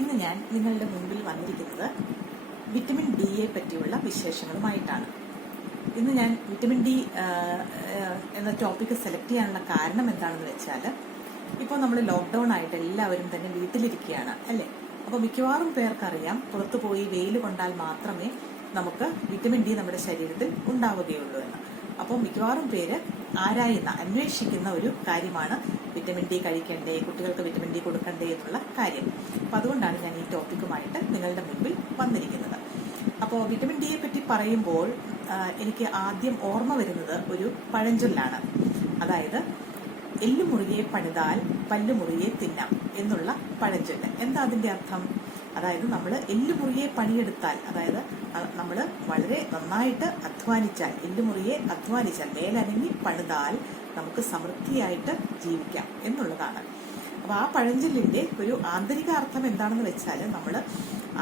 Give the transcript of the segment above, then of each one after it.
ഇന്ന് ഞാൻ നിങ്ങളുടെ മുമ്പിൽ വന്നിരിക്കുന്നത് വിറ്റമിൻ ഡിയെ പറ്റിയുള്ള വിശേഷങ്ങളുമായിട്ടാണ്. ഇന്ന് ഞാൻ വിറ്റമിൻ ഡി എന്ന ടോപ്പിക്ക് സെലക്ട് ചെയ്യാനുള്ള കാരണം എന്താണെന്ന് വെച്ചാൽ, ഇപ്പോൾ നമ്മൾ ലോക്ക്ഡൗൺ ആയിട്ട് എല്ലാവരും തന്നെ വീട്ടിലിരിക്കുകയാണ് അല്ലേ. അപ്പോൾ മിക്കവാറും പേർക്കറിയാം, പുറത്തു പോയി വെയിൽ കൊണ്ടാൽ മാത്രമേ നമുക്ക് വിറ്റമിൻ ഡി നമ്മുടെ ശരീരത്തിൽ ഉണ്ടാവുകയുള്ളൂ എന്ന്. അപ്പോൾ മിക്കവാറും പേര് അന്വേഷിക്കുന്ന ഒരു കാര്യമാണ് വിറ്റമിൻ ഡി കഴിക്കണ്ടേ, കുട്ടികൾക്ക് വിറ്റമിൻ ഡി കൊടുക്കണ്ടേ എന്നുള്ള കാര്യം. അപ്പം അതുകൊണ്ടാണ് ഞാൻ ഈ ടോപ്പിക്കുമായിട്ട് നിങ്ങളുടെ മുമ്പിൽ വന്നിരിക്കുന്നത്. അപ്പോൾ വിറ്റമിൻ ഡിയെ പറ്റി പറയുമ്പോൾ എനിക്ക് ആദ്യം ഓർമ്മ വരുന്നത് ഒരു പഴഞ്ചൊല്ലാണ്. അതായത് എല്ലുമുറിയെ പണിതാൽ പല്ലുമുറിയെ തിന്നാം എന്നുള്ള പഴഞ്ചൊല്ല്. എന്താ അതിൻ്റെ അർത്ഥം? അതായത് നമ്മൾ എല്ലുമുറിയെ പണിയെടുത്താൽ, അതായത് നമ്മൾ വളരെ നന്നായിട്ട് അധ്വാനിച്ചാൽ, എല്ലുമുറിയെ അധ്വാനിച്ചാൽ, മേലനങ്ങി പണിതാൽ നമുക്ക് സമൃദ്ധിയായിട്ട് ജീവിക്കാം എന്നുള്ളതാണ്. അപ്പോൾ ആ പഴഞ്ചൊല്ലിൻ്റെ ഒരു ആന്തരിക അർത്ഥം എന്താണെന്ന് വെച്ചാൽ, നമ്മൾ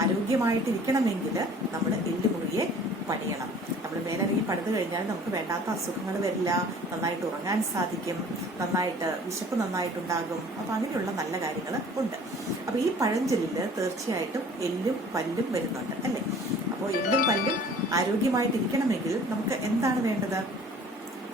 ആരോഗ്യമായിട്ടിരിക്കണമെങ്കിൽ നമ്മൾ എല്ലുമുറിയെ പണിയണം. നമ്മൾ മേലനങ്ങി പണിത് കഴിഞ്ഞാൽ നമുക്ക് വേണ്ടാത്ത അസുഖങ്ങൾ വരില്ല, നന്നായിട്ട് ഉറങ്ങാൻ സാധിക്കും, നന്നായിട്ട് വിശപ്പ് നന്നായിട്ടുണ്ടാകും. അപ്പോൾ അങ്ങനെയുള്ള നല്ല കാര്യങ്ങൾ ഉണ്ട്. അപ്പോൾ ഈ പഴഞ്ചൊല്ലിൽ തീർച്ചയായിട്ടും എല്ലും പല്ലും വരുന്നുണ്ട് അല്ലേ. അപ്പോൾ എല്ലും പല്ലും ആരോഗ്യമായിട്ടിരിക്കണമെങ്കിൽ നമുക്ക് എന്താണ് വേണ്ടത്?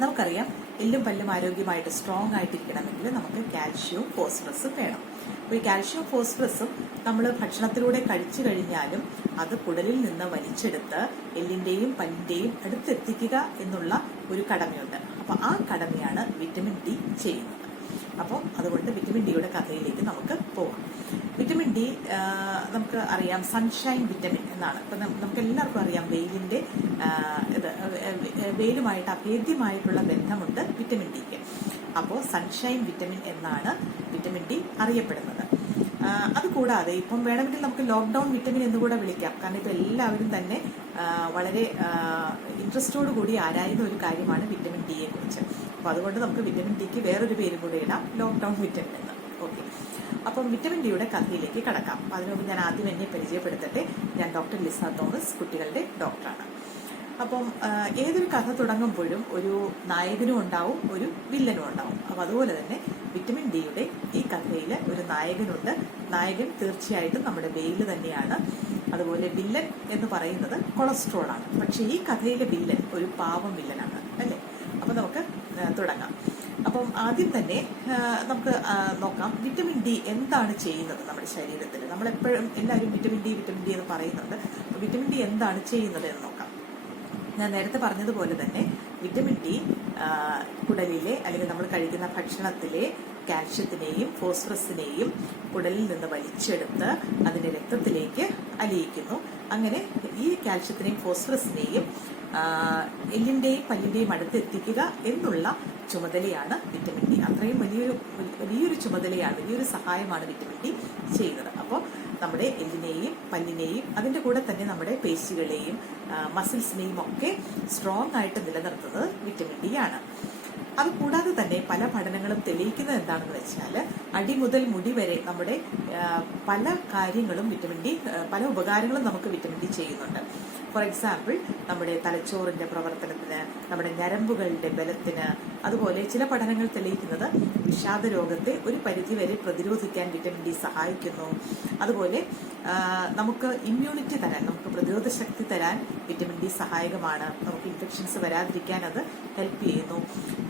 നമുക്കറിയാം, എല്ലും പല്ലും ആരോഗ്യമായിട്ട് സ്ട്രോങ് ആയിട്ടിരിക്കണമെങ്കിൽ നമുക്ക് കാൽഷ്യവും ഫോസ്ഫറസും വേണം. അപ്പോൾ ഈ കാൽഷ്യവും ഫോസ്ഫറസും നമ്മൾ ഭക്ഷണത്തിലൂടെ കഴിച്ചു കഴിഞ്ഞാലും അത് കുടലിൽ നിന്ന് വലിച്ചെടുത്ത് എല്ലിന്റെയും പല്ലിന്റെയും അടുത്തെത്തിക്കുക എന്നുള്ള ഒരു കടമയുണ്ട്. അപ്പോൾ ആ കടമയാണ് വിറ്റമിൻ ഡി ചെയ്യുന്നത്. അപ്പോൾ അതുകൊണ്ട് വിറ്റമിൻ ഡിയുടെ കഥയിലേക്ക് നമുക്ക് പോകാം. വിറ്റമിൻ ഡി നമുക്ക് അറിയാം, സൺഷൈൻ വിറ്റമിൻ എന്നാണ്. ഇപ്പം നമുക്ക് എല്ലാവർക്കും അറിയാം, വെയിലുമായിട്ട് അഭേദ്യമായിട്ടുള്ള ബന്ധമുണ്ട് വിറ്റമിൻ ഡിക്ക്. അപ്പോൾ സൺഷൈൻ വിറ്റമിൻ എന്നാണ് വിറ്റമിൻ ഡി അറിയപ്പെടുന്നത്. അതുകൂടാതെ ഇപ്പം വേണമെങ്കിൽ നമുക്ക് ലോക്ക്ഡൗൺ വിറ്റമിൻ എന്നുകൂടെ വിളിക്കാം. കാരണം ഇപ്പം എല്ലാവരും തന്നെ വളരെ ഇൻട്രസ്റ്റോടു കൂടി ആരായുന്ന ഒരു കാര്യമാണ് വിറ്റമിൻ ഡിയെ കുറിച്ച്. അപ്പോൾ അതുകൊണ്ട് നമുക്ക് വിറ്റമിൻ ഡിക്ക് വേറൊരു പേരും കൂടെ ഇടാം, ലോക്ക്ഡൗൺ വിറ്റമിൻ എന്ന്. ഓക്കെ, അപ്പം വിറ്റമിൻ ഡിയുടെ കഥയിലേക്ക് കടക്കാം. അതിനുമുമ്പ് ഞാൻ ആദ്യം എന്നെ പരിചയപ്പെടുത്തട്ടെ. ഞാൻ ഡോക്ടർ ലിസ തോമസ്, കുട്ടികളുടെ ഡോക്ടറാണ്. അപ്പം ഏതൊരു കഥ തുടങ്ങുമ്പോഴും ഒരു നായകനും ഉണ്ടാവും, ഒരു വില്ലനും ഉണ്ടാവും. അപ്പം അതുപോലെ തന്നെ വിറ്റമിൻ ഡിയുടെ ഈ കഥയിൽ ഒരു നായകനുണ്ട്. നായകൻ തീർച്ചയായിട്ടും നമ്മുടെ വെയിൽ തന്നെയാണ്. അതുപോലെ വില്ലൻ എന്ന് പറയുന്നത് കൊളസ്ട്രോൾ ആണ്. പക്ഷെ ഈ കഥയിലെ വില്ലൻ ഒരു പാവം വില്ലനാണ് അല്ലേ. അപ്പം നമുക്ക് തുടങ്ങാം. അപ്പം ആദ്യം തന്നെ നമുക്ക് നോക്കാം, വിറ്റമിൻ ഡി എന്താണ് ചെയ്യുന്നത് നമ്മുടെ ശരീരത്തിൽ. നമ്മളെപ്പോഴും എല്ലാവരും വിറ്റമിൻ ഡി എന്ന് പറയുന്നുണ്ട്. വിറ്റമിൻ ഡി എന്താണ് ചെയ്യുന്നത് എന്ന് നോക്കാം. ഞാൻ നേരത്തെ പറഞ്ഞതുപോലെ തന്നെ വിറ്റമിൻ ഡി കുടലിലെ, അല്ലെങ്കിൽ നമ്മൾ കഴിക്കുന്ന ഭക്ഷണത്തിലെ കാൽഷ്യത്തിനെയും ഫോസ്ഫറസിനെയും കുടലിൽ നിന്ന് വലിച്ചെടുത്ത് അതിനെ രക്തത്തിലേക്ക് അലിയിക്കുന്നു. അങ്ങനെ ഈ കാൽഷ്യത്തിനെയും ഫോസ്ഫറസിനെയും എല്ലിന്റെയും പല്ലിന്റെയും അടുത്തെത്തിക്കുക എന്നുള്ള ചുമതലയാണ് വിറ്റമിൻ ഡി. അത്രയും വലിയൊരു ചുമതലയാണ്, വലിയൊരു സഹായമാണ് വിറ്റമിൻ ഡി ചെയ്യുന്നത്. അപ്പോൾ നമ്മുടെ എല്ലിനെയും പല്ലിനെയും അതിൻ്റെ കൂടെ തന്നെ നമ്മുടെ പേശികളെയും മസിൽസിനെയും ഒക്കെ സ്ട്രോങ് ആയിട്ട് നിലനിർത്തുന്നത് വിറ്റമിൻ ഡി ആണ്. അതുകൂടാതെ തന്നെ പല പഠനങ്ങളും തെളിയിക്കുന്നത് എന്താണെന്ന് വെച്ചാൽ, അടി മുതൽ മുടി വരെ നമ്മുടെ പല കാര്യങ്ങളും പല ഉപകാരങ്ങളും നമുക്ക് വിറ്റമിൻ ഡി ചെയ്യുന്നുണ്ട്. ഫോർ എക്സാമ്പിൾ, നമ്മുടെ തലച്ചോറിന്റെ പ്രവർത്തനത്തിന്, നമ്മുടെ ഞരമ്പുകളുടെ ബലത്തിന്, അതുപോലെ ചില പഠനങ്ങൾ തെളിയിക്കുന്നത് വിഷാദ രോഗത്തെ ഒരു പരിധിവരെ പ്രതിരോധിക്കാൻ വിറ്റമിൻ ഡി സഹായിക്കുന്നു. അതുപോലെ നമുക്ക് ഇമ്മ്യൂണിറ്റി തരാൻ, നമുക്ക് പ്രതിരോധ ശക്തി തരാൻ വിറ്റമിൻ ഡി സഹായകമാണ്. നമുക്ക് ഇൻഫെക്ഷൻസ് വരാതിരിക്കാൻ അത് ഹെൽപ്പ് ചെയ്യുന്നു.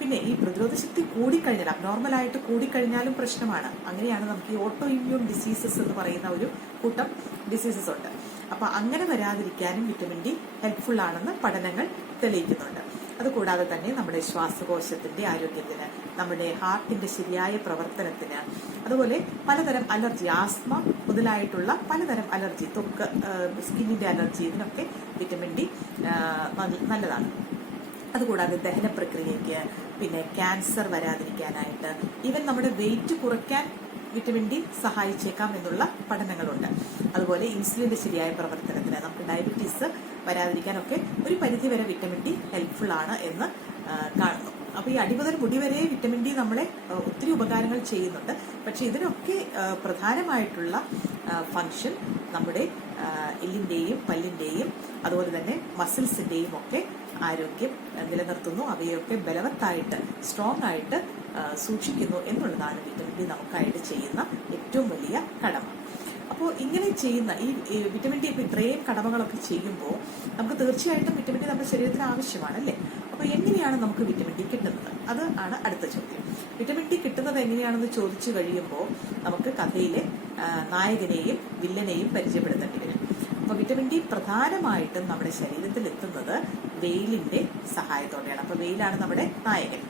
പിന്നെ ഈ പ്രതിരോധ ശക്തി കൂടിക്കഴിഞ്ഞാൽ, അബ്നോർമലായിട്ട് കൂടിക്കഴിഞ്ഞാലും പ്രശ്നമാണ്. അങ്ങനെയാണ് നമുക്ക് ഈ ഓട്ടോ ഇമ്മ്യൂൺ ഡിസീസസ് എന്ന് പറയുന്ന ഒരു കൂട്ടം ഡിസീസസ് ഉണ്ട്. അപ്പൊ അങ്ങനെ വരാതിരിക്കാനും വിറ്റമിൻ ഡി ഹെൽപ്ഫുൾ ആണെന്ന് പഠനങ്ങൾ തെളിയിക്കുന്നുണ്ട്. അതുകൂടാതെ തന്നെ നമ്മുടെ ശ്വാസകോശത്തിന്റെ ആരോഗ്യത്തിന്, നമ്മുടെ ഹാർട്ടിന്റെ ശരിയായ പ്രവർത്തനത്തിന്, അതുപോലെ പലതരം അലർജി, ആസ്മ മുതലായിട്ടുള്ള പലതരം അലർജി, ത്വക്ക്, സ്കിന്നിന്റെ അലർജി, ഇതിനൊക്കെ വിറ്റമിൻ ഡി നല്ലതാണ്. അതുകൂടാതെ ദഹന പ്രക്രിയയ്ക്ക്, പിന്നെ ക്യാൻസർ വരാതിരിക്കാനായിട്ട്, ഈവൻ നമ്മുടെ വെയിറ്റ് കുറയ്ക്കാൻ വിറ്റമിൻ ഡി സഹായിച്ചേക്കാം എന്നുള്ള പഠനങ്ങളുണ്ട്. അതുപോലെ ഇൻസുലിന്റെ ശരിയായ പ്രവർത്തനത്തിന്, നമുക്ക് ഡയബറ്റീസ് വരാതിരിക്കാനൊക്കെ ഒരു പരിധിവരെ വിറ്റമിൻ ഡി ഹെൽപ്ഫുൾ ആണ് എന്ന് കാണുന്നു. അപ്പോൾ ഈ അടി മുതൽ മുടി വരെ വിറ്റമിൻ ഡി നമ്മളെ ഒത്തിരി ഉപകാരങ്ങൾ ചെയ്യുന്നുണ്ട്. പക്ഷെ ഇതിനൊക്കെ പ്രധാനമായിട്ടുള്ള ഫങ്ഷൻ നമ്മുടെ എല്ലിന്റെയും പല്ലിന്റെയും അതുപോലെ തന്നെ മസിൽസിന്റെയും ഒക്കെ ആരോഗ്യം നിലനിർത്തുന്നു. അവയൊക്കെ ബലവത്തായിട്ട്, സ്ട്രോങ് ആയിട്ട് സൂക്ഷിക്കുന്നു എന്നുള്ളതാണ് വിറ്റമിൻ ഡി നമുക്കായിട്ട് ചെയ്യുന്ന ഏറ്റവും വലിയ കടമ. അപ്പോൾ ഇങ്ങനെ ചെയ്യുന്ന ഈ വിറ്റമിൻ ഡി ഇപ്പോൾ ഇത്രയും കടമകളൊക്കെ ചെയ്യുമ്പോൾ നമുക്ക് തീർച്ചയായിട്ടും വിറ്റമിൻ ഡി നമ്മുടെ ശരീരത്തിന് ആവശ്യമാണ് അല്ലേ. അപ്പോൾ എങ്ങനെയാണ് നമുക്ക് വിറ്റമിൻ ഡി കിട്ടുന്നത്? അത് ആണ് അടുത്ത ചോദ്യം. വിറ്റമിൻ ഡി കിട്ടുന്നത് എങ്ങനെയാണെന്ന് ചോദിച്ചു കഴിയുമ്പോൾ നമുക്ക് കഥയിലെ നായകനെയും വില്ലനെയും പരിചയപ്പെടുത്തേണ്ടി വരും. അപ്പോൾ വിറ്റമിൻ ഡി പ്രധാനമായിട്ടും നമ്മുടെ ശരീരത്തിൽ എത്തുന്നത് വെയിലിന്റെ സഹായത്തോടെയാണ്. അപ്പോൾ വെയിലാണ് നമ്മുടെ നായകൻ.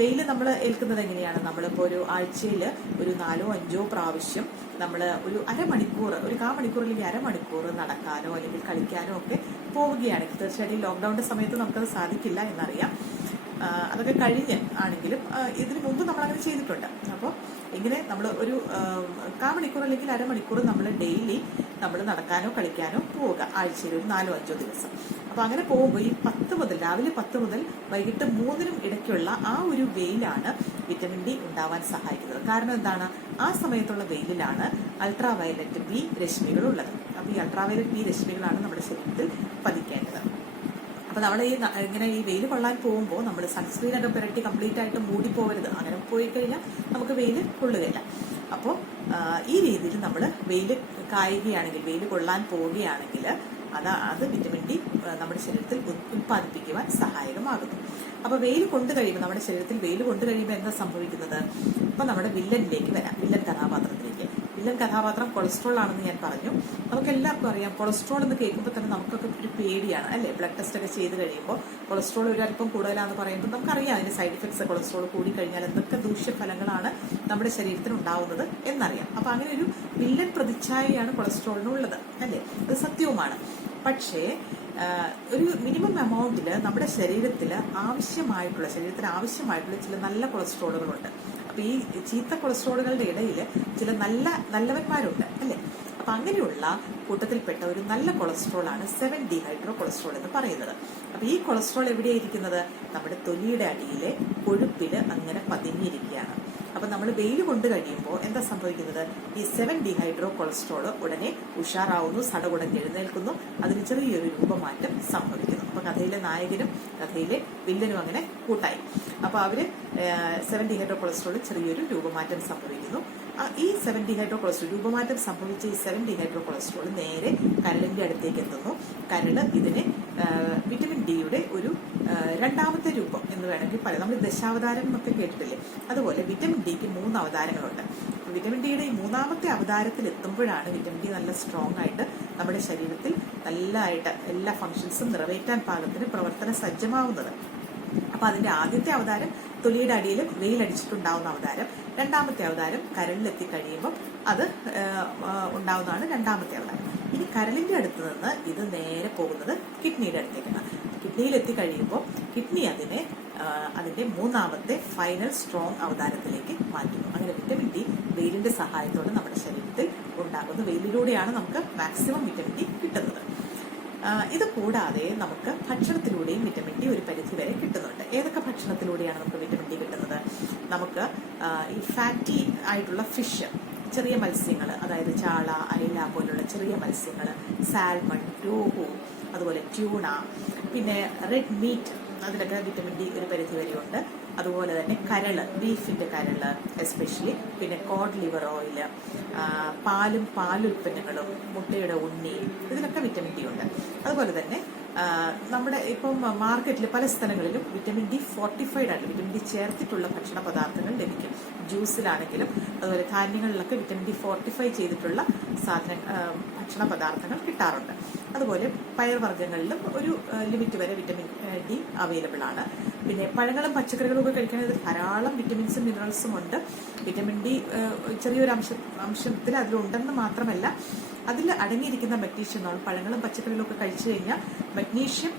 വെയിൽ നമ്മൾ ഏൽക്കുന്നത് എങ്ങനെയാണ്? നമ്മളിപ്പോൾ ഒരു ആഴ്ചയിൽ ഒരു 4-5 പ്രാവശ്യം നമ്മൾ ഒരു അരമണിക്കൂർ, ഒരു 1/4 മണിക്കൂർ അല്ലെങ്കിൽ അരമണിക്കൂർ നടക്കാനോ അല്ലെങ്കിൽ കളിക്കാനോ ഒക്കെ പോവുകയാണെങ്കിൽ, തീർച്ചയായിട്ടും ലോക്ക്ഡൌണിന്റെ സമയത്ത് നമുക്കത് സാധിക്കില്ല എന്നറിയാം, അതൊക്കെ കഴിഞ്ഞ് ആണെങ്കിലും ഇതിനു മുമ്പ് നമ്മളങ്ങനെ ചെയ്തിട്ടുണ്ട്. അപ്പോൾ ഇങ്ങനെ നമ്മൾ ഒരു 1/4 മണിക്കൂർ അല്ലെങ്കിൽ അരമണിക്കൂർ നമ്മൾ ഡെയിലി നമ്മൾ നടക്കാനോ കളിക്കാനോ പോവുക, ആഴ്ചയിൽ ഒരു 4-5 ദിവസം. അപ്പോൾ അങ്ങനെ പോകുമ്പോൾ ഈ രാവിലെ 10 മുതൽ വൈകിട്ട് 3 ഇടയ്ക്കുള്ള ആ ഒരു വെയിലാണ് വിറ്റമിൻ ഡി ഉണ്ടാവാൻ സഹായിക്കുന്നത്. കാരണം എന്താണ്? ആ സമയത്തുള്ള വെയിലിലാണ് അൾട്രാ വയലറ്റ് ബി രശ്മികൾ ഉള്ളത്. അപ്പോൾ ഈ അൾട്രാ വയലറ്റ് ബി രശ്മികളാണ് നമ്മുടെ ശരീരത്തിൽ പതിക്കേണ്ടത്. അപ്പോൾ നമ്മൾ ഇങ്ങനെ ഈ വെയിൽ കൊള്ളാൻ പോകുമ്പോൾ നമ്മൾ സൺസ്ക്രീനൊക്കെ പുരട്ടി കംപ്ലീറ്റ് ആയിട്ട് മൂടി പോകരുത്. അങ്ങനെ പോയി കഴിഞ്ഞാൽ നമുക്ക് വെയിൽ കൊള്ളുകയില്ല. അപ്പോൾ ഈ രീതിയിൽ നമ്മൾ വെയിൽ കായുകയാണെങ്കിൽ, വെയിൽ കൊള്ളാൻ പോവുകയാണെങ്കിൽ അത് വിറ്റമിൻ ഡി നമ്മുടെ ശരീരത്തിൽ ഉത്പാദിപ്പിക്കുവാൻ സഹായകമാകുന്നു. അപ്പോൾ വെയിൽ കൊണ്ടു കഴിയുമ്പോൾ, നമ്മുടെ ശരീരത്തിൽ വെയിൽ കൊണ്ടു കഴിയുമ്പോൾ എന്താ സംഭവിക്കുന്നത്? അപ്പോൾ നമ്മുടെ വില്ലനിലേക്ക് വരാം, വില്ലൻ കഥാപാത്രത്തിലേക്ക്. വില്ലൻ കഥാപാത്രം കൊളസ്ട്രോൾ ആണെന്ന് ഞാൻ പറഞ്ഞു. നമുക്ക് എല്ലാവർക്കും അറിയാം, കൊളസ്ട്രോൾ എന്ന് കേൾക്കുമ്പോൾ തന്നെ നമുക്കൊക്കെ ഒരു പേടിയാണ് അല്ലേ. ബ്ലഡ് ടെസ്റ്റ് ഒക്കെ ചെയ്ത് കഴിയുമ്പോൾ കൊളസ്ട്രോൾ ഒരു അല്പം കൂടുതലാണെന്ന് പറയുമ്പോൾ നമുക്കറിയാം അതിന്റെ സൈഡ് ഇഫക്ട്സ്. കൊളസ്ട്രോൾ കൂടി കഴിഞ്ഞാൽ എന്തൊക്കെ ദൂഷ്യഫലങ്ങളാണ് നമ്മുടെ ശരീരത്തിന് ഉണ്ടാവുന്നത് എന്നറിയാം. അപ്പൊ അങ്ങനെ ഒരു വില്ലൻ പ്രതിച്ഛായയാണ് കൊളസ്ട്രോളിനുള്ളത് അല്ലേ. അത് സത്യവുമാണ്. പക്ഷേ ഒരു മിനിമം എമൗണ്ടിൽ നമ്മുടെ ശരീരത്തിന് ആവശ്യമായിട്ടുള്ള ചില നല്ല കൊളസ്ട്രോളുകളുണ്ട്. അപ്പൊ ഈ ചീത്ത കൊളസ്ട്രോളുകളുടെ ഇടയിൽ ചില നല്ലവന്മാരുണ്ട് അല്ലെ. അപ്പൊ അങ്ങനെയുള്ള കൂട്ടത്തിൽപ്പെട്ട ഒരു നല്ല കൊളസ്ട്രോൾ ആണ് 7-ഡീഹൈഡ്രോ കൊളസ്ട്രോൾ എന്ന് പറയുന്നത്. അപ്പൊ ഈ കൊളസ്ട്രോൾ എവിടെയായിരിക്കുന്നത്? നമ്മുടെ തൊലിയുടെ അടിയിലെ കൊഴുപ്പില് അങ്ങനെ പതിഞ്ഞിരിക്കുകയാണ്. അപ്പൊ നമ്മൾ വെയിൽ കൊണ്ട് കഴിയുമ്പോൾ എന്താ സംഭവിക്കുന്നത്? ഈ 7-ഡീഹൈഡ്രോ കൊളസ്ട്രോൾ ഉടനെ ഉഷാറാവുന്നു, സടകുടഞ്ഞ് എഴുന്നേൽക്കുന്നു, അതിന് ചെറിയൊരു രൂപമാറ്റം സംഭവിക്കുന്നു. അപ്പൊ കഥയിലെ നായകനും കഥയിലെ വില്ലനും അങ്ങനെ കൂട്ടായി. അപ്പൊ അവര് 7-ഡീഹൈഡ്രോ കൊളസ്ട്രോൾ ചെറിയൊരു രൂപമാറ്റം സംഭവിക്കുന്നു. ഈ 7-ഡീഹൈഡ്രോ കൊളസ്ട്രോൾ രൂപമാറ്റം സംഭവിച്ച ഈ 7-ഡീഹൈഡ്രോ കൊളസ്ട്രോൾ നേരെ കരളിന്റെ അടുത്തേക്ക് എത്തുന്നു. കരള് ഇതിനെ വിറ്റമിൻ ഡിയുടെ ഒരു രണ്ടാമത്തെ രൂപം എന്ന് വേണമെങ്കിൽ പറയാം. നമ്മൾ ദശാവതാരം എന്നൊക്കെ കേട്ടിട്ടില്ലേ? അതുപോലെ വിറ്റമിൻ ഡിക്ക് 3 അവതാരങ്ങളുണ്ട്. വിറ്റമിൻ ഡിയുടെ ഈ 3ാമത്തെ അവതാരത്തിൽ എത്തുമ്പോഴാണ് വിറ്റമിൻ ഡി നല്ല സ്ട്രോങ് ആയിട്ട് നമ്മുടെ ശരീരത്തിൽ നല്ലതായിട്ട് എല്ലാ ഫങ്ഷൻസും നിറവേറ്റാൻ പാകത്തിന് പ്രവർത്തന സജ്ജമാവുന്നത്. അപ്പൊ അതിന്റെ ആദ്യത്തെ അവതാരം തൊലിയുടെ അടിയിൽ വെയിലടിച്ചിട്ടുണ്ടാവുന്ന അവതാരം. 2ാമത്തെ അവതാരം കരളിലെത്തി കഴിയുമ്പോൾ അത് ഉണ്ടാവുന്നതാണ് 2ാമത്തെ അവതാരം. ഇനി കരളിന്റെ അടുത്ത് നിന്ന് ഇത് നേരെ പോകുന്നത് കിഡ്നിയുടെ അടുത്തേക്കാണ്. കിഡ്നിയിലെത്തി കഴിയുമ്പോൾ കിഡ്നി അതിന്റെ 3ാമത്തെ ഫൈനൽ സ്ട്രോങ് അവതാരത്തിലേക്ക് മാറ്റുന്നു. അങ്ങനെ വിറ്റമിൻ ഡി വെയിലിന്റെ സഹായത്തോടെ നമ്മുടെ ശരീരത്തിൽ ഉണ്ടാകുന്നു. വെയിലിലൂടെയാണ് നമുക്ക് മാക്സിമം വിറ്റമിൻ ഡി കിട്ടുന്നത്. ഇത് കൂടാതെ നമുക്ക് ഭക്ഷണത്തിലൂടെയും വിറ്റമിൻ ഡി ഒരു പരിധി വരെ കിട്ടുന്നുണ്ട്. ഏതൊക്കെ ഭക്ഷണത്തിലൂടെയാണ് നമുക്ക് വിറ്റമിൻ ഡി കിട്ടുന്നത്? നമുക്ക് ഈ ഫാറ്റി ആയിട്ടുള്ള ഫിഷ്, ചെറിയ മത്സ്യങ്ങൾ, അതായത് ചാള, അയല പോലുള്ള ചെറിയ മത്സ്യങ്ങൾ, സാൽമൺ, രോഹു, അതുപോലെ ട്യൂണ, പിന്നെ റെഡ് മീറ്റ്, അതിലൊക്കെ വിറ്റമിൻ ഡി ഒരു പരിധി വരെയുണ്ട്. അതുപോലെ തന്നെ കരള്, ബീഫിന്റെ കരള് എസ്പെഷ്യലി, പിന്നെ കോഡ് ലിവർ ഓയിൽ, പാലുൽപ്പന്നങ്ങളും, മുട്ടയുടെ ഉണ്ണി, ഇതിലൊക്കെ വിറ്റമിൻ ഡി ഉണ്ട്. അതുപോലെ തന്നെ നമ്മുടെ ഇപ്പം മാർക്കറ്റിൽ പല സ്ഥലങ്ങളിലും വിറ്റമിൻ ഡി ഫോർട്ടിഫൈഡ് ആയിട്ട് വിറ്റമിൻ ഡി ചേർത്തിട്ടുള്ള ഭക്ഷണ പദാർത്ഥങ്ങൾ ലഭിക്കും. ജ്യൂസിലാണെങ്കിലും അതുപോലെ ധാന്യങ്ങളിലൊക്കെ വിറ്റമിൻ ഡി ഫോർട്ടിഫൈ ചെയ്തിട്ടുള്ള ഭക്ഷണ പദാർത്ഥങ്ങൾ കിട്ടാറുണ്ട്. അതുപോലെ പയർവർഗ്ഗങ്ങളിലും ഒരു ലിമിറ്റ് വരെ വിറ്റമിൻ ഡി അവൈലബിൾ ആണ്. പിന്നെ പഴങ്ങളും പച്ചക്കറികളും ഒക്കെ കഴിക്കണമെങ്കിൽ ധാരാളം വിറ്റമിൻസും മിനറൽസും ഉണ്ട്. വിറ്റമിൻ ഡി ചെറിയൊരു അംശത്തിൽ അതിലുണ്ടെന്ന് മാത്രമല്ല, അതിൽ അടങ്ങിയിരിക്കുന്ന മഗ്നീഷ്യം, നമ്മൾ പഴങ്ങളും പച്ചക്കറികളും ഒക്കെ കഴിച്ചു കഴിഞ്ഞാൽ മഗ്നീഷ്യം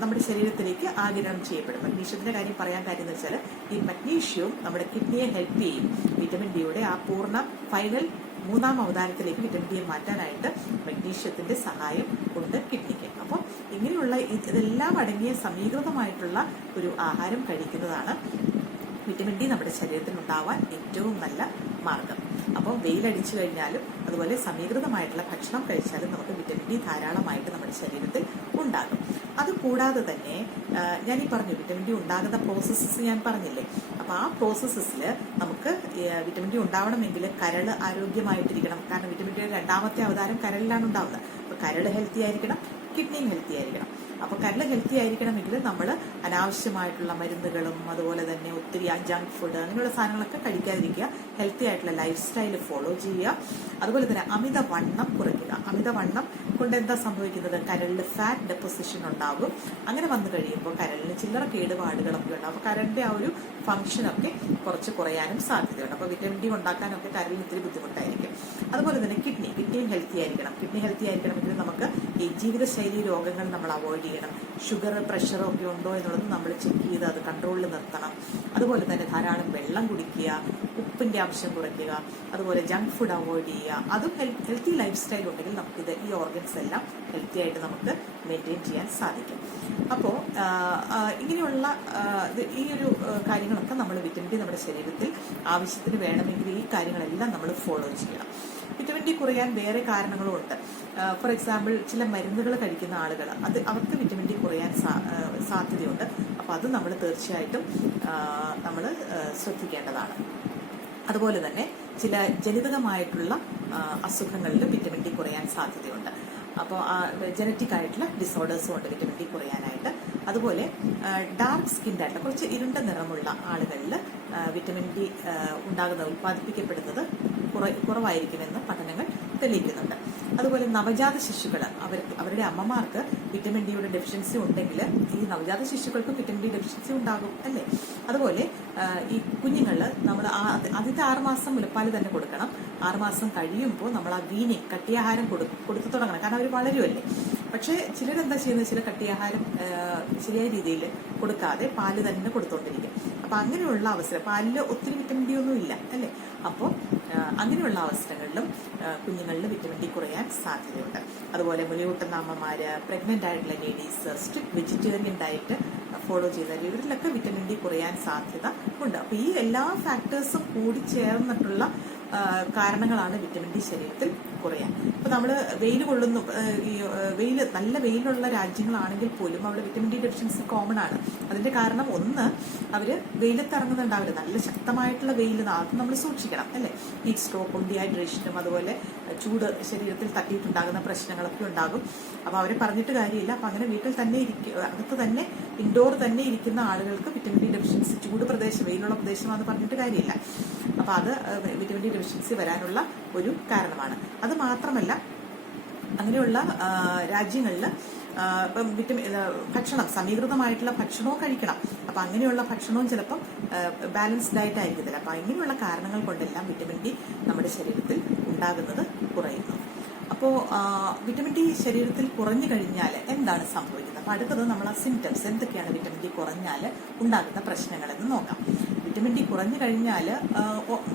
നമ്മുടെ ശരീരത്തിലേക്ക് ആഗിരണം ചെയ്യപ്പെടും. മഗ്നീഷ്യത്തിന്റെ കാര്യം പറയാൻ കാര്യം എന്ന് വെച്ചാൽ ഈ മഗ്നീഷ്യവും നമ്മുടെ കിഡ്നിയെ ഹെൽപ്പ് ചെയ്യും. വിറ്റമിൻ ഡിയുടെ ആ പൂർണ്ണ ഫൈനൽ 3ാം അവതാരത്തിലേക്ക് വിറ്റമിൻ ഡിയെ മാറ്റാനായിട്ട് മഗ്നീഷ്യത്തിന്റെ സഹായം ഉണ്ട് കിഡ്നിക്ക്. അപ്പോൾ ഇങ്ങനെയുള്ള ഇതെല്ലാം അടങ്ങിയ സമീകൃതമായിട്ടുള്ള ഒരു ആഹാരം കഴിക്കുന്നതാണ് വിറ്റമിൻ ഡി നമ്മുടെ ശരീരത്തിൽ ഉണ്ടാവാൻ ഏറ്റവും നല്ല മാർഗം. അപ്പം വെയിലടിച്ചു കഴിഞ്ഞാലും അതുപോലെ സമീകൃതമായിട്ടുള്ള ഭക്ഷണം കഴിച്ചാലും നമുക്ക് വിറ്റമിൻ ഡി ധാരാളമായിട്ട് നമ്മുടെ ശരീരത്തിൽ ഉണ്ടാകും. അതുകൂടാതെ തന്നെ ഞാൻ ഈ പറഞ്ഞു വിറ്റമിൻ ഡി ഉണ്ടാകുന്ന പ്രോസസ്സസ് ഞാൻ പറഞ്ഞില്ലേ. അപ്പോൾ ആ പ്രോസസ്സസിൽ നമുക്ക് വിറ്റമിൻ ഡി ഉണ്ടാവണമെങ്കിൽ കരൾ ആരോഗ്യമായിട്ടിരിക്കണം. കാരണം വിറ്റമിൻ ഡിയുടെ രണ്ടാമത്തെ അവതാരം കരളിലാണ് ഉണ്ടാവുന്നത്. അപ്പോൾ കരൾ ഹെൽത്തി ആയിരിക്കണം, കിഡ്നിയും ഹെൽത്തി ആയിരിക്കണം. അപ്പോൾ കരൾ ഹെൽത്തി ആയിരിക്കണമെങ്കിൽ നമ്മൾ അനാവശ്യമായിട്ടുള്ള മരുന്നുകളും അതുപോലെ തന്നെ ഒത്തിരി ജങ്ക് ഫുഡ് അങ്ങനെയുള്ള സാധനങ്ങളൊക്കെ കഴിക്കാതിരിക്കുക. ഹെൽത്തി ആയിട്ടുള്ള ലൈഫ് സ്റ്റൈൽ ഫോളോ ചെയ്യുക. അതുപോലെ തന്നെ അമിതവണ്ണം കുറയ്ക്കുക. അമിതവണ്ണം കൊണ്ട് എന്താ സംഭവിക്കുന്നത്? കരളിൽ ഫാറ്റ് ഡെപ്പോസിഷൻ ഉണ്ടാകും. അങ്ങനെ വന്നു കഴിയുമ്പോൾ കരളിന് ചില്ലറ കേടുപാടുകളൊക്കെ ഉണ്ടാകും. അപ്പോൾ കരളിന്റെ ആ ഒരു ഫംഗ്ഷനൊക്കെ കുറച്ച് കുറയാനും സാധ്യതയുണ്ട്. അപ്പോൾ വിറ്റമിൻ ഡി ഉണ്ടാക്കാനൊക്കെ കരളിന് ഇത്തിരി ബുദ്ധിമുട്ടായിരിക്കും. അതുപോലെ തന്നെ കിഡ്നിയും ഹെൽത്തി ആയിരിക്കണം. കിഡ്നി ഹെൽത്തി ആയിരിക്കണമെങ്കിൽ നമുക്ക് ഈ ജീവിതശൈലി രോഗങ്ങൾ നമ്മൾ അവോയ്ഡ് ചെയ്യണം. ഷുഗർ, പ്രഷറോ ഒക്കെ ഉണ്ടോ എന്നുള്ളത് നമ്മൾ ചെക്ക് ചെയ്ത് അത് കൺട്രോളിൽ നിർത്തണം. അതുപോലെ തന്നെ ധാരാളം വെള്ളം കുടിക്കുക, ഉപ്പിന്റെ അംശം കുറയ്ക്കുക, അതുപോലെ ജങ്ക് ഫുഡ് അവോയ്ഡ് ചെയ്യുക. അതും ഹെൽത്തി ലൈഫ് സ്റ്റൈൽ ഉണ്ടെങ്കിൽ നമുക്കിത് ഈ ഓർഗൻസ് എല്ലാം ഹെൽത്തി ആയിട്ട് നമുക്ക് മെയിൻറ്റെയിൻ ചെയ്യാൻ സാധിക്കും. അപ്പോൾ ഇങ്ങനെയുള്ള ഈ ഒരു കാര്യങ്ങളൊക്കെ നമ്മൾ വിറ്റമിൻ ഡി നമ്മുടെ ശരീരത്തിൽ ആവശ്യത്തിന് വേണമെങ്കിൽ ഈ കാര്യങ്ങളെല്ലാം നമ്മൾ ഫോളോ ചെയ്യണം. വിറ്റമിൻ ഡി കുറയാൻ വേറെ കാരണങ്ങളും ഉണ്ട്. ഫോർ എക്സാമ്പിൾ ചില മരുന്നുകൾ കഴിക്കുന്ന ആളുകൾ അവർക്ക് വിറ്റമിൻ ഡി കുറയാൻ സാധ്യതയുണ്ട്. അപ്പോൾ അത് നമ്മൾ തീർച്ചയായിട്ടും നമ്മൾ ശ്രദ്ധിക്കേണ്ടതാണ്. അതുപോലെ തന്നെ ചില ജനിതകമായിട്ടുള്ള അസുഖങ്ങളിൽ വിറ്റമിൻ ഡി കുറയാൻ സാധ്യതയുണ്ട്. അപ്പോൾ ജനറ്റിക് ആയിട്ടുള്ള ഡിസോർഡേഴ്സും ഉണ്ട് വിറ്റമിൻ ഡി കുറയാനായിട്ട്. അതുപോലെ ഡാർക്ക് സ്കിൻഡ് ആയിട്ടുള്ള കുറച്ച് ഇരുണ്ട നിറമുള്ള ആളുകളിൽ വിറ്റമിൻ ഡി ഉൽപ്പാദിപ്പിക്കപ്പെടുന്നത് കുറവായിരിക്കുമെന്ന് പഠനങ്ങൾ തെളിയിക്കുന്നുണ്ട്. അതുപോലെ നവജാത ശിശുക്കൾ അവരുടെ അമ്മമാർക്ക് വിറ്റമിൻ ഡിയുടെ ഡെഫിഷ്യൻസി ഉണ്ടെങ്കിൽ ഈ നവജാത ശിശുക്കൾക്കും വിറ്റമിൻ ഡി ഡെഫിഷ്യൻസി ഉണ്ടാകും അല്ലേ. അതുപോലെ ഈ കുഞ്ഞുങ്ങൾ നമ്മൾ ആദ്യത്തെ 6 മാസം മുലപ്പാൽ തന്നെ കൊടുക്കണം. 6 മാസം കഴിയുമ്പോൾ നമ്മൾ ആ വീനിങ് കട്ടിയാഹാരം കൊടുത്തു തുടങ്ങണം. കാരണം അവർ വളരുമല്ലേ. പക്ഷേ ചിലരെന്താ ചെയ്യുന്നത്, ചില കട്ടിയാഹാരം ശരിയായ രീതിയിൽ കൊടുക്കാതെ പാല് തന്നെ കൊടുത്തുകൊണ്ടിരിക്കും. അപ്പം അങ്ങനെയുള്ള അവസരം, പാലിൽ ഒത്തിരി വിറ്റമിൻ ഡി ഒന്നും ഇല്ല അല്ലേ. അപ്പോൾ അങ്ങനെയുള്ള അവസരങ്ങളിലും കുഞ്ഞുങ്ങളിൽ വിറ്റമിൻ ഡി കുറയാൻ സാധ്യതയുണ്ട്. അതുപോലെ മുലയൂട്ടുന്ന അമ്മമാര്, പ്രഗ്നന്റ് ആയിട്ടുള്ള ladies, strict vegetarian diet follow ചെയ്താൽ ഇവരിലൊക്കെ വിറ്റമിൻ ഡി കുറയാൻ സാധ്യത ഉണ്ട്. അപ്പോൾ ഈ എല്ലാ ഫാക്ടേഴ്സും കൂടി ചേർന്നിട്ടുള്ള കാരണങ്ങളാണ് വിറ്റമിൻ ഡി ശരീരത്തിൽ കുറയാൻ. ഇപ്പൊ നമ്മൾ വെയിൽ കൊള്ളുന്നു, നല്ല വെയിലുള്ള രാജ്യങ്ങളാണെങ്കിൽ പോലും അവിടെ വിറ്റമിൻ ഡി ഡെഫിഷ്യൻസി കോമൺ ആണ്. അതിന്റെ കാരണം ഒന്ന്, അവര് വെയിലത്ത് ഇറങ്ങുന്നുണ്ടാവില്ല. നല്ല ശക്തമായിട്ടുള്ള വെയിൽ, അത് നമ്മൾ സൂക്ഷിക്കണം അല്ലെ. ഹീറ്റ് സ്ട്രോക്കും ഡീഹൈഡ്രേഷനും അതുപോലെ ചൂട് ശരീരത്തിൽ തട്ടിയിട്ടുണ്ടാകുന്ന പ്രശ്നങ്ങളൊക്കെ ഉണ്ടാകും. അപ്പൊ അവരെ പറഞ്ഞിട്ട് കാര്യമില്ല. അപ്പൊ അങ്ങനെ വീട്ടിൽ തന്നെ അകത്ത് തന്നെ ഇൻഡോർ തന്നെ ഇരിക്കുന്ന ആളുകൾക്ക് വിറ്റമിൻ ഡി ഡെഫിഷ്യൻസി, ചൂട് പ്രദേശം വെയിലുള്ള പ്രദേശമാണെന്ന് പറഞ്ഞിട്ട് കാര്യമില്ല. അപ്പൊ അത് വിറ്റമിൻ ഡി ഡെഫിഷ്യൻസി വരാനുള്ള ഒരു കാരണമാണ്. അത് മാത്രമല്ല, അങ്ങനെയുള്ള രാജ്യങ്ങളിൽ ഇപ്പം ഭക്ഷണം, സമീകൃതമായിട്ടുള്ള ഭക്ഷണവും കഴിക്കണം. അപ്പം അങ്ങനെയുള്ള ഭക്ഷണവും ചിലപ്പം ബാലൻസ്ഡ് ആയിട്ടായിരിക്കത്തില്ല. അപ്പം ഇങ്ങനെയുള്ള കാരണങ്ങൾ കൊണ്ടെല്ലാം വിറ്റമിൻ ഡി നമ്മുടെ ശരീരത്തിൽ ഉണ്ടാകുന്നത് കുറയുന്നു. അപ്പോൾ വിറ്റമിൻ ഡി ശരീരത്തിൽ കുറഞ്ഞു കഴിഞ്ഞാൽ എന്താണ് സംഭവിക്കുന്നത്? അപ്പം അടുത്തത് നമ്മൾ ആ സിംറ്റംസ്, എന്തൊക്കെയാണ് വിറ്റമിൻ ഡി കുറഞ്ഞാൽ ഉണ്ടാകുന്ന പ്രശ്നങ്ങളെന്ന് നോക്കാം. വിറ്റമിൻ ഡി കുറഞ്ഞു കഴിഞ്ഞാൽ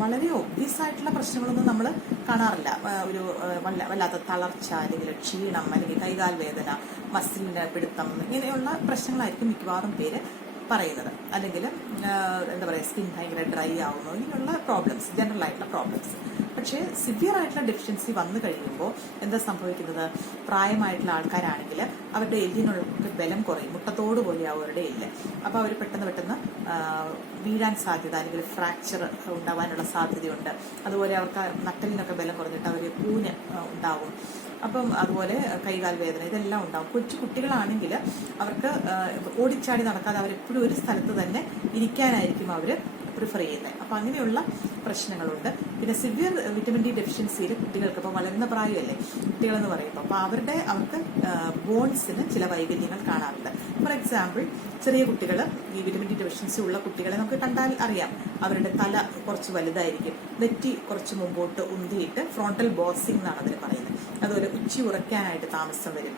വളരെ ഒബ്വിയസ് ആയിട്ടുള്ള പ്രശ്നങ്ങളൊന്നും നമ്മൾ കാണാറില്ല. ഒരു വല്ലാത്ത തളർച്ച, അല്ലെങ്കിൽ ക്ഷീണം, അല്ലെങ്കിൽ കൈകാൽ വേദന, മസിലിന് പിടുത്തം, ഇങ്ങനെയുള്ള പ്രശ്നങ്ങളായിരിക്കും മിക്കവാറും പേര് പറയുന്നത്. അല്ലെങ്കിൽ എന്താ പറയുക, സ്കിൻ ഭയങ്കര ഡ്രൈ ആവുന്നു, ഇങ്ങനെയുള്ള പ്രോബ്ലംസ്, ജനറൽ ആയിട്ടുള്ള പ്രോബ്ലംസ്. പക്ഷേ സിവിയർ ആയിട്ടുള്ള ഡെഫിഷ്യൻസി വന്നു കഴിയുമ്പോൾ എന്താ സംഭവിക്കുന്നത്? പ്രായമായിട്ടുള്ള ആൾക്കാരാണെങ്കിൽ അവരുടെ എല്ലിനൊക്കെ ബലം കുറയും, മുട്ടത്തോട് പോലെയാവും അവരുടെ എല്ല്. അപ്പോൾ അവർ പെട്ടെന്ന് വീഴാൻ സാധ്യത, അല്ലെങ്കിൽ ഫ്രാക്ചർ ഉണ്ടാവാനുള്ള സാധ്യതയുണ്ട്. അതുപോലെ അവർക്ക് നട്ടലിനൊക്കെ ബലം കുറഞ്ഞിട്ട് അവർ കൂന് ഉണ്ടാവും. അപ്പം അതുപോലെ കൈകാൽ വേദന, ഇതെല്ലാം ഉണ്ടാവും. കൊച്ചു കുട്ടികളാണെങ്കിൽ അവർക്ക് ഓടിച്ചാടി നടക്കാതെ അവരെപ്പോഴും ഒരു സ്ഥലത്ത് തന്നെ ഇരിക്കാനായിരിക്കും അവർ പ്രിഫർ ചെയ്യുന്നത്. അപ്പം അങ്ങനെയുള്ള പ്രശ്നങ്ങളുണ്ട്. പിന്നെ സിവിയർ വിറ്റമിൻ ഡി ഡെഫിഷ്യൻസിയിൽ കുട്ടികൾക്ക് ഇപ്പോൾ വളരുന്ന പ്രായമല്ലേ കുട്ടികളെന്ന് പറയുമ്പോൾ, അപ്പോൾ അവർക്ക് ബോൺസിന് ചില വൈകല്യങ്ങൾ കാണാറുണ്ട്. ഫോർ എക്സാമ്പിൾ, ചെറിയ കുട്ടികൾ, ഈ വിറ്റമിൻ ഡി ഡെഫിഷ്യൻസി ഉള്ള കുട്ടികളെ നമുക്ക് കണ്ടാൽ അറിയാം, അവരുടെ തല കുറച്ച് വലുതായിരിക്കും, നെറ്റി കുറച്ച് മുമ്പോട്ട് ഉന്തിയിട്ട് ഫ്രോണ്ടൽ ബോസിംഗ് എന്നാണ് അതിന് പറയുന്നത്. അതുപോലെ ഉച്ചി ഉറയ്ക്കാനായിട്ട് താമസം വരും.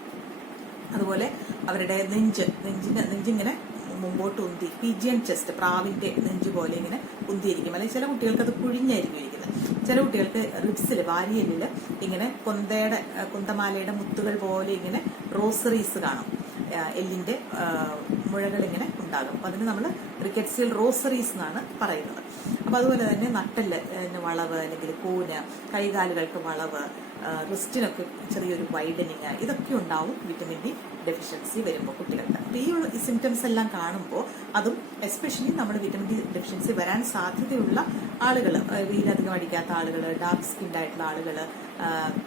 അതുപോലെ അവരുടെ നെഞ്ചിങ്ങനെ മുമ്പോട്ട് ഉന്തി, പിജിയൻ ചെസ്റ്റ്, പ്രാവിന്റെ നെഞ്ച് പോലെ ഇങ്ങനെ ഉന്തിയിരിക്കും. അല്ലെങ്കിൽ ചില കുട്ടികൾക്ക് അത് കുഴിഞ്ഞായിരിക്കും ഇരിക്കുന്നത്. ചില കുട്ടികൾക്ക് റിബ്സിൽ, വാരിയലിൽ ഇങ്ങനെ കുന്തമാലയുടെ മുത്തുകൾ പോലെ ഇങ്ങനെ റോസറീസ് കാണും. എല്ലിന്റെ മുഴകൾ ഇങ്ങനെ ഉണ്ടാകും. അപ്പൊ അതിന് നമ്മൾ റിക്കറ്റ്സിയൽ റോസറീസ് എന്നാണ് പറയുന്നത്. അപ്പോൾ അതുപോലെ തന്നെ നട്ടെല്ല് വളവ് അല്ലെങ്കിൽ കൂന്, കൈകാലുകൾക്ക് വളവ്, റിസ്റ്റിനൊക്കെ ചെറിയൊരു വൈഡനിങ്, ഇതൊക്കെ ഉണ്ടാവും വിറ്റമിൻ ഡി ഡെഫിഷ്യൻസി വരുമ്പോൾ കുട്ടികൾക്ക്. അപ്പോൾ ഈ സിംറ്റംസ് എല്ലാം കാണുമ്പോൾ, അതും എസ്പെഷ്യലി നമ്മൾ വിറ്റമിൻ ഡി ഡെഫിഷ്യൻസി വരാൻ സാധ്യതയുള്ള ആളുകൾ, വെയിലധികം അടിക്കാത്ത ആളുകൾ, ഡാർക്ക് സ്കിൻഡ് ആയിട്ടുള്ള ആളുകൾ,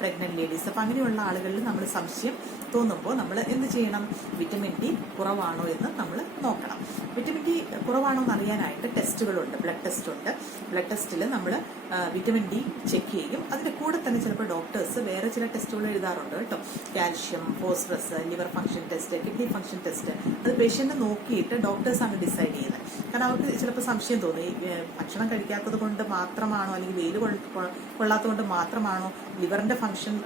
പ്രഗ്നന്റ് ലേഡീസ്, അപ്പം അങ്ങനെയുള്ള ആളുകളിൽ നമ്മൾ സംശയം തോന്നുമ്പോൾ നമ്മൾ എന്ത് ചെയ്യണം? വിറ്റമിൻ ഡി കുറവാണോ എന്ന് നമ്മൾ നോക്കണം. വിറ്റമിൻ ഡി കുറവാണോ എന്ന് അറിയാനായിട്ട് ടെസ്റ്റുകളുണ്ട്, ബ്ലഡ് ടെസ്റ്റ് ഉണ്ട്. ബ്ലഡ് ടെസ്റ്റിൽ നമ്മൾ വിറ്റമിൻ ഡി ചെക്ക് ചെയ്യും. അതിൻ്റെ കൂടെ തന്നെ ചിലപ്പോൾ ഡോക്ടേഴ്സ് വേറെ ചില ടെസ്റ്റുകൾ എഴുതാറുണ്ട് കേട്ടോ. Calcium, phosphorus, liver function test, kidney function test. അത് പേഷ്യന്റ് നോക്കിയിട്ട് ഡോക്ടേഴ്സാണ് ഡിസൈഡ് ചെയ്യുന്നത്. കാരണം അവർക്ക് ചിലപ്പോൾ സംശയം തോന്നി, ഭക്ഷണം കഴിക്കാത്തത് കൊണ്ട് മാത്രമാണോ, അല്ലെങ്കിൽ വെയിൽ കൊള്ളാത്തത് കൊണ്ട് മാത്രമാണോ, ലിവറിന്റെ ഫംഗ്ഷൻ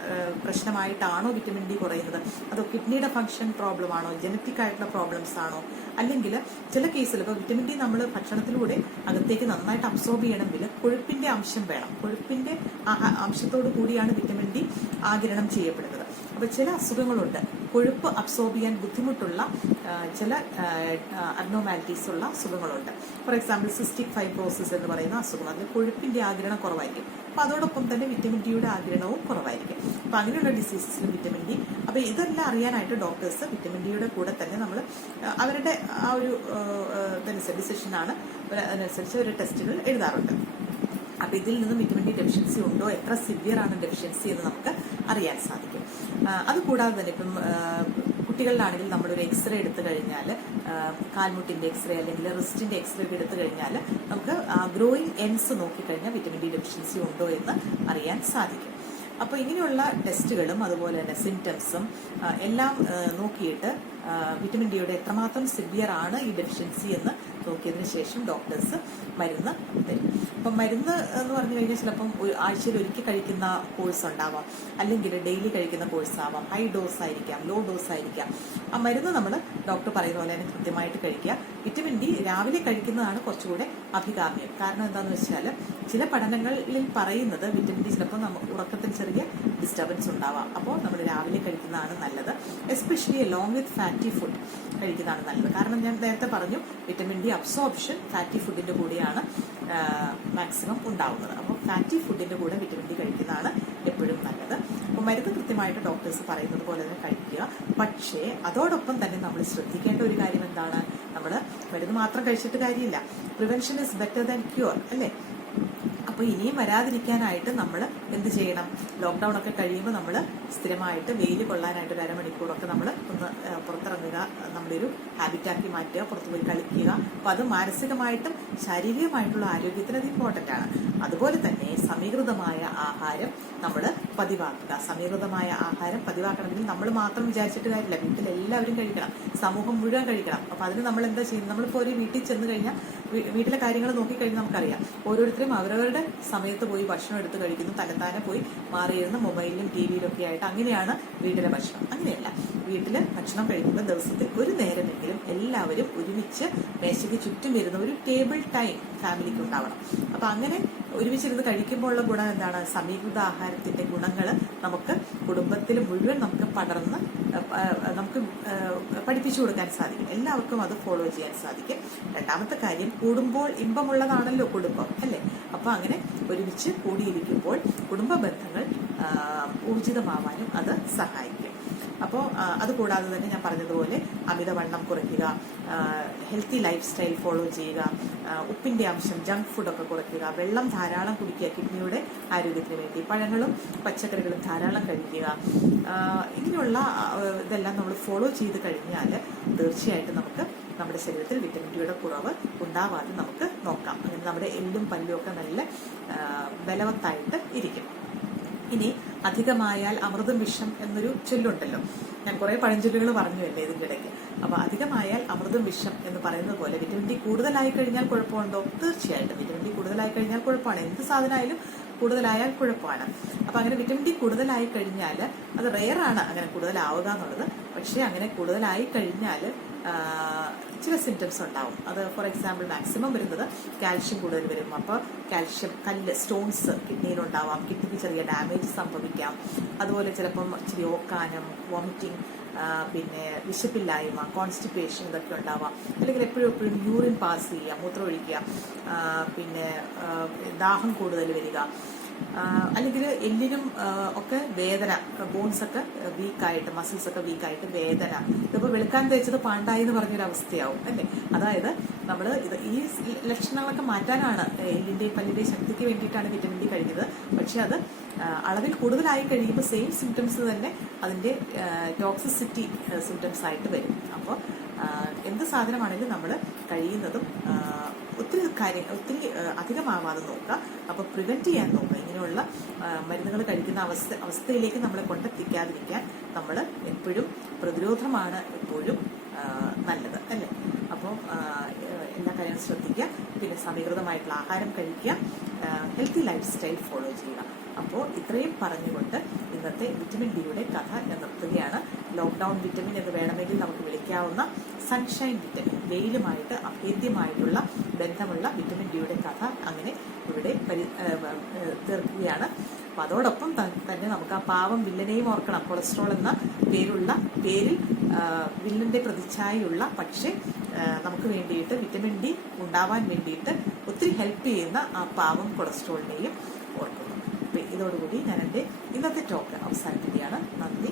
പ്രശ്നമായിട്ടാണോ വിറ്റമിൻ ഡി കുറയുന്നത്, അതോ കിഡ്നിയുടെ ഫംഗ്ഷൻ പ്രോബ്ലം ആണോ, ജനറ്റിക് ആയിട്ടുള്ള പ്രോബ്ലംസ് ആണോ? അല്ലെങ്കിൽ ചില കേസിൽ ഇപ്പോൾ വിറ്റമിൻ ഡി നമ്മൾ ഭക്ഷണത്തിലൂടെ അകത്തേക്ക് നന്നായിട്ട് അബ്സോർബ് ചെയ്യണമെങ്കിൽ കൊഴുപ്പിന്റെ അംശം വേണം. കൊഴുപ്പിന്റെ അംശത്തോടു കൂടിയാണ് വിറ്റമിൻ ഡി ആഗിരണം ചെയ്യപ്പെടുന്നത്. അപ്പോൾ ചില അസുഖങ്ങളുണ്ട്, കൊഴുപ്പ് അബ്സോർബ് ചെയ്യാൻ ബുദ്ധിമുട്ടുള്ള ചില അബ്നോർമാലിറ്റീസ് ഉള്ള അസുഖങ്ങളുണ്ട്. ഫോർ എക്സാമ്പിൾ സിസ്റ്റിക് ഫൈബ്രോസിസ് എന്ന് പറയുന്ന അസുഖം, അതിൽ കൊഴുപ്പിന്റെ ആഗിരണം കുറവായിരിക്കും. അപ്പോൾ അതോടൊപ്പം തന്നെ വിറ്റമിൻ ഡിയുടെ ആഗിരണവും കുറവായിരിക്കും. അപ്പോൾ അങ്ങനെയുള്ള ഡിസീസസിലും വിറ്റമിൻ ഡി. അപ്പോൾ ഇതെല്ലാം അറിയാനായിട്ട് ഡോക്ടേഴ്സ് വിറ്റമിൻ ഡിയുടെ കൂടെ തന്നെ നമ്മൾ അവരുടെ ആ ഒരു ഡിസിഷനാണ്, അതിനനുസരിച്ച് ഒരു ടെസ്റ്റുകൾ എഴുതാറുണ്ട്. അപ്പോൾ ഇതിൽ നിന്ന് വിറ്റമിൻ ഡി ഡെഫിഷ്യൻസി ഉണ്ടോ, എത്ര സിവിയർ ആണ് ഡെഫിഷ്യൻസി എന്ന് നമുക്ക് അറിയാൻ സാധിക്കും. അതുകൂടാതെ തന്നെ ഇപ്പം കുട്ടികളിലാണെങ്കിൽ നമ്മളൊരു എക്സ്റേ എടുത്തു കഴിഞ്ഞാൽ, കാൽമുട്ടിന്റെ എക്സ്റേ അല്ലെങ്കിൽ റിസ്റ്റിന്റെ എക്സ്റേ ഒക്കെ എടുത്തു കഴിഞ്ഞാൽ നമുക്ക് ഗ്രോയിങ് എൻഡ്സ് നോക്കിക്കഴിഞ്ഞാൽ വിറ്റമിൻ ഡി ഡെഫിഷ്യൻസി ഉണ്ടോ എന്ന് അറിയാൻ സാധിക്കും. അപ്പോൾ ഇങ്ങനെയുള്ള ടെസ്റ്റുകളും അതുപോലെ തന്നെ സിംറ്റംസും എല്ലാം നോക്കിയിട്ട് വിറ്റമിൻ ഡിയുടെ എത്രമാത്രം സിവിയർ ആണ് ഈ ഡെഫിഷ്യൻസി എന്ന് നോക്കിയതിന് ശേഷം ഡോക്ടേഴ്സ് മരുന്ന് തരും. അപ്പം മരുന്ന് എന്ന് പറഞ്ഞു കഴിഞ്ഞാൽ ചിലപ്പം ആഴ്ചയിൽ ഒരിക്കൽ കഴിക്കുന്ന കോഴ്സ് ഉണ്ടാവാം, അല്ലെങ്കിൽ ഡെയിലി കഴിക്കുന്ന കോഴ്സ് ആവാം, ഹൈ ഡോസ് ആയിരിക്കാം, ലോ ഡോസ് ആയിരിക്കാം. ആ മരുന്ന് നമ്മൾ ഡോക്ടർ പറയുന്ന പോലെ തന്നെ കൃത്യമായിട്ട് കഴിക്കുക. വിറ്റമിൻ ഡി രാവിലെ കഴിക്കുന്നതാണ് കുറച്ചുകൂടെ അഭികാമ്യം. കാരണം എന്താണെന്ന് വെച്ചാൽ ചില പഠനങ്ങളിൽ പറയുന്നത് വിറ്റമിൻ ഡി ചിലപ്പോൾ ഉറക്കത്തിന് ചെറിയ ഡിസ്റ്റർബൻസ് ഉണ്ടാവാം. അപ്പോൾ നമ്മൾ രാവിലെ കഴിക്കുന്നതാണ് നല്ലത്. എസ്പെഷ്യലി ലോങ് വിത്ത് ഫാറ്റി ഫുഡ് കഴിക്കുന്നതാണ് നല്ലത്. കാരണം ഞാൻ നേരത്തെ പറഞ്ഞു, വിറ്റമിൻ ഡി അബ്സോർപ്ഷൻ ഫാറ്റി ഫുഡിന്റെ കൂടെയാണ് മാക്സിമം ഉണ്ടാവുന്നത്. അപ്പോൾ ഫാറ്റി ഫുഡിന്റെ കൂടെ വിറ്റമിൻ ഡി കഴിക്കുന്നതാണ് എപ്പോഴും നല്ലത്. അപ്പോൾ മരുന്ന് കൃത്യമായിട്ട് ഡോക്ടേഴ്സ് പറയുന്നത് പോലെ തന്നെ കഴിക്കുക. പക്ഷേ അതോടൊപ്പം തന്നെ നമ്മൾ ശ്രദ്ധിക്കേണ്ട ഒരു കാര്യം എന്താണ്? നമ്മൾ മരുന്ന് മാത്രം കഴിച്ചിട്ട് കാര്യമില്ല. Prevention is better than cure, അല്ലേ? അപ്പോൾ ഇനിയും വരാതിരിക്കാനായിട്ട് നമ്മൾ എന്ത് ചെയ്യണം? ലോക്ക്ഡൗൺ ഒക്കെ കഴിയുമ്പോൾ നമ്മൾ സ്ഥിരമായിട്ട് വെയിൽ കൊള്ളാനായിട്ട് ഒരു അരമണിക്കൂറൊക്കെ നമ്മൾ ഒന്ന് പുറത്തിറങ്ങുക, നമ്മുടെ ഒരു ഹാബിറ്റാക്കി മാറ്റുക, പുറത്തു പോയി കളിക്കുക. അപ്പോൾ അത് മാനസികമായിട്ടും ശാരീരികമായിട്ടുള്ള ആരോഗ്യത്തിന് അത് ഇമ്പോർട്ടൻ്റ് ആണ്. അതുപോലെ തന്നെ സമീകൃതമായ ആഹാരം നമ്മൾ പതിവാക്കുക. സമീകൃതമായ ആഹാരം പതിവാക്കണമെങ്കിൽ നമ്മൾ മാത്രം വിചാരിച്ചിട്ട് കാര്യമില്ല, വീട്ടിലെല്ലാവരും കഴിക്കണം, സമൂഹം മുഴുവൻ കഴിക്കണം. അപ്പോൾ അതിന് നമ്മൾ എന്താ ചെയ്യുന്നത്? നമ്മളിപ്പോൾ ഒരു വീട്ടിൽ ചെന്ന് കഴിഞ്ഞാൽ വീട്ടിലെ കാര്യങ്ങൾ നോക്കിക്കഴിഞ്ഞാൽ നമുക്കറിയാം, ഓരോരുത്തരും അവരവരുടെ സമയത്ത് പോയി ഭക്ഷണം എടുത്ത് കഴിക്കുന്നു, തന്നെത്താനെ പോയി മാറിയിരുന്ന് മൊബൈലിലും ടി വിയിലും ഒക്കെ ആയിട്ട്. അങ്ങനെയാണ് വീട്ടിലെ ഭക്ഷണം. അങ്ങനെയല്ല, വീട്ടിൽ ഭക്ഷണം കഴിക്കുമ്പോൾ ദിവസത്തിൽ ഒരു നേരമെങ്കിലും എല്ലാവരും ഒരുമിച്ച് മേശയ്ക്ക് ചുറ്റും വരുന്ന ഒരു ടേബിൾ ടൈം ഫാമിലിക്ക് ഉണ്ടാവണം. അപ്പം അങ്ങനെ ഒരുമിച്ചിരുന്ന് കഴിക്കുമ്പോൾ ഉള്ള ഗുണം എന്താണ്? സമീകൃത ആഹാരത്തിന്റെ ഗുണങ്ങൾ നമുക്ക് കുടുംബത്തിൽ മുഴുവൻ നമുക്ക് പടർന്ന് നമുക്ക് പഠിപ്പിച്ചു കൊടുക്കാൻ സാധിക്കും. എല്ലാവർക്കും അത് ഫോളോ ചെയ്യാൻ സാധിക്കും. രണ്ടാമത്തെ കാര്യം, കൂടുമ്പോൾ ഇമ്പമുള്ളതാണല്ലോ കുടുംബം, അല്ലേ? അപ്പൊ അങ്ങനെ ഒരുമിച്ച് കൂടിയിരിക്കുമ്പോൾ കുടുംബ ബന്ധങ്ങൾ ഊർജിതമാവാനും അത് സഹായിക്കും. അപ്പോൾ അതുകൂടാതെ തന്നെ ഞാൻ പറഞ്ഞതുപോലെ അമിതവണ്ണം കുറയ്ക്കുക, ഹെൽത്തി ലൈഫ് സ്റ്റൈൽ ഫോളോ ചെയ്യുക, ഉപ്പിന്റെ അംശം, ജങ്ക് ഫുഡൊക്കെ കുറയ്ക്കുക, വെള്ളം ധാരാളം കുടിക്കുക, കിഡ്നിയുടെ ആരോഗ്യത്തിന് വേണ്ടി പഴങ്ങളും പച്ചക്കറികളും ധാരാളം കഴിക്കുക. ഇങ്ങനെയുള്ള ഇതെല്ലാം നമ്മൾ ഫോളോ ചെയ്ത് കഴിഞ്ഞാൽ തീർച്ചയായിട്ടും നമുക്ക് നമ്മുടെ ശരീരത്തിൽ വിറ്റമിൻ ഡിയുടെ കുറവ് ഉണ്ടാവാതെ നമുക്ക് നോക്കാം. അങ്ങനെ നമ്മുടെ എല്ലും പല്ലും ഒക്കെ നല്ല ബലവത്തായിട്ട് ഇരിക്കും. ഇനി അധികമായാൽ അമൃതം വിഷം എന്നൊരു ചൊല്ലുണ്ടല്ലോ, ഞാൻ കുറെ പഴഞ്ചൊല്ലുകൾ പറഞ്ഞുവല്ലേ ഇതിൻ്റെ ഇടയ്ക്ക്. അപ്പോൾ അധികമായാൽ അമൃതം വിഷം എന്ന് പറയുന്നത് പോലെ വിറ്റമിൻ ഡി കൂടുതലായി കഴിഞ്ഞാൽ കുഴപ്പമുണ്ടോ? തീർച്ചയായിട്ടും വിറ്റമിൻ ഡി കൂടുതലായി കഴിഞ്ഞാൽ കുഴപ്പമാണ്. എന്ത് സാധനമായാലും കൂടുതലായാൽ കുഴപ്പമാണ്. അപ്പം അങ്ങനെ വിറ്റമിൻ ഡി കൂടുതലായി കഴിഞ്ഞാൽ അത് റെയറാണ് അങ്ങനെ കൂടുതലാവുക എന്നുള്ളത്. പക്ഷേ അങ്ങനെ കൂടുതലായി കഴിഞ്ഞാൽ ചില സിംറ്റംസ് ഉണ്ടാവും. അത് ഫോർ എക്സാമ്പിൾ മാക്സിമം വരുന്നത് കാൽഷ്യം കൂടുതൽ വരും. അപ്പോൾ കാൽഷ്യം കല്ല്, സ്റ്റോൺസ് കിഡ്നിയിലുണ്ടാവാം, കിഡ്നിക്ക് ചെറിയ ഡാമേജ് സംഭവിക്കാം. അതുപോലെ ചിലപ്പം ഇച്ചിരി ഓക്കാനം, വോമിറ്റിംഗ്, പിന്നെ വിശപ്പില്ലായ്മ, കോൺസ്റ്റിപ്പേഷൻ ഇതൊക്കെ ഉണ്ടാവാം. അല്ലെങ്കിൽ എപ്പോഴും യൂറിൻ പാസ് ചെയ്യുക, മൂത്രം ഒഴിക്കുക, പിന്നെ ദാഹം കൂടുതൽ വരിക, അല്ലെങ്കിൽ എല്ലിനും ഒക്കെ വേദന, ബോൺസൊക്കെ വീക്കായിട്ട്, മസിൽസൊക്കെ വീക്കായിട്ട് വേദന. ഇതിപ്പോൾ വെളുക്കാൻ തേച്ചത് പാണ്ടായി എന്ന് പറഞ്ഞൊരവസ്ഥയാവും അല്ലേ. അതായത് നമ്മൾ ഈ ലക്ഷണങ്ങളൊക്കെ മാറ്റാനാണ്, എല്ലിൻ്റെയും പല്ലിൻ്റെയും ശക്തിക്ക് വേണ്ടിയിട്ടാണ് വിറ്റമിൻ ഡി കഴിക്കുന്നത്. പക്ഷെ അത് അളവിൽ കൂടുതലായി കഴിയുമ്പോൾ സെയിം സിംറ്റംസ് തന്നെ അതിൻ്റെ ടോക്സിസിറ്റി സിംറ്റംസ് ആയിട്ട് വരും. അപ്പോൾ എന്ത് സാധനമാണെങ്കിലും നമ്മൾ കഴിയുന്നതും ഒത്തിരി അധികമാവാതെ നോക്കുക. അപ്പോൾ പ്രിവെൻറ്റ് ചെയ്യാൻ നോക്കുക. ഇങ്ങനെയുള്ള മരുന്നുകൾ കഴിക്കുന്ന അവസ്ഥയിലേക്ക് നമ്മളെ കൊണ്ടെത്തിക്കാതിരിക്കാൻ നമ്മൾ എപ്പോഴും പ്രതിരോധമാണ് എപ്പോഴും നല്ലത് അല്ലേ. അപ്പോൾ എല്ലാ കാര്യങ്ങളും ശ്രദ്ധിക്കുക. പിന്നെ സമീകൃതമായിട്ടുള്ള ആഹാരം കഴിക്കുക, ഹെൽത്തി ലൈഫ് സ്റ്റൈൽ ഫോളോ ചെയ്യുക. അപ്പോൾ ഇത്രയും പറഞ്ഞുകൊണ്ട് ഇന്നത്തെ വിറ്റമിൻ ഡിയുടെ കഥ ഞാൻ നിർത്തുകയാണ്. ലോക്ക്ഡൗൺ വിറ്റമിൻ എന്ന് വേണമെങ്കിൽ നമുക്ക് വിളിക്കാവുന്ന സൺഷൈൻ വിറ്റമിൻ, വെയിലുമായിട്ട് അഭേദ്യമായിട്ടുള്ള ബന്ധമുള്ള വിറ്റമിൻ ഡിയുടെ കഥ അങ്ങനെ ഇവിടെ തീർക്കുകയാണ്. അപ്പം അതോടൊപ്പം തന്നെ നമുക്ക് ആ പാവം വില്ലനെയും ഓർക്കണം. കൊളസ്ട്രോൾ എന്ന പേരിൽ വില്ലന്റെ പ്രതിച്ഛായുള്ള, പക്ഷേ നമുക്ക് വേണ്ടിയിട്ട് വിറ്റമിൻ ഡി ഉണ്ടാവാൻ വേണ്ടിയിട്ട് ഒത്തിരി ഹെൽപ്പ് ചെയ്യുന്ന ആ പാവം കൊളസ്ട്രോളിനെയും ഓർക്കുന്നു. അപ്പം ഇതോടുകൂടി ഞാൻ എൻ്റെ ഇന്നത്തെ ടോക്ക് അവസാനിപ്പിക്കുകയാണ്. നന്ദി.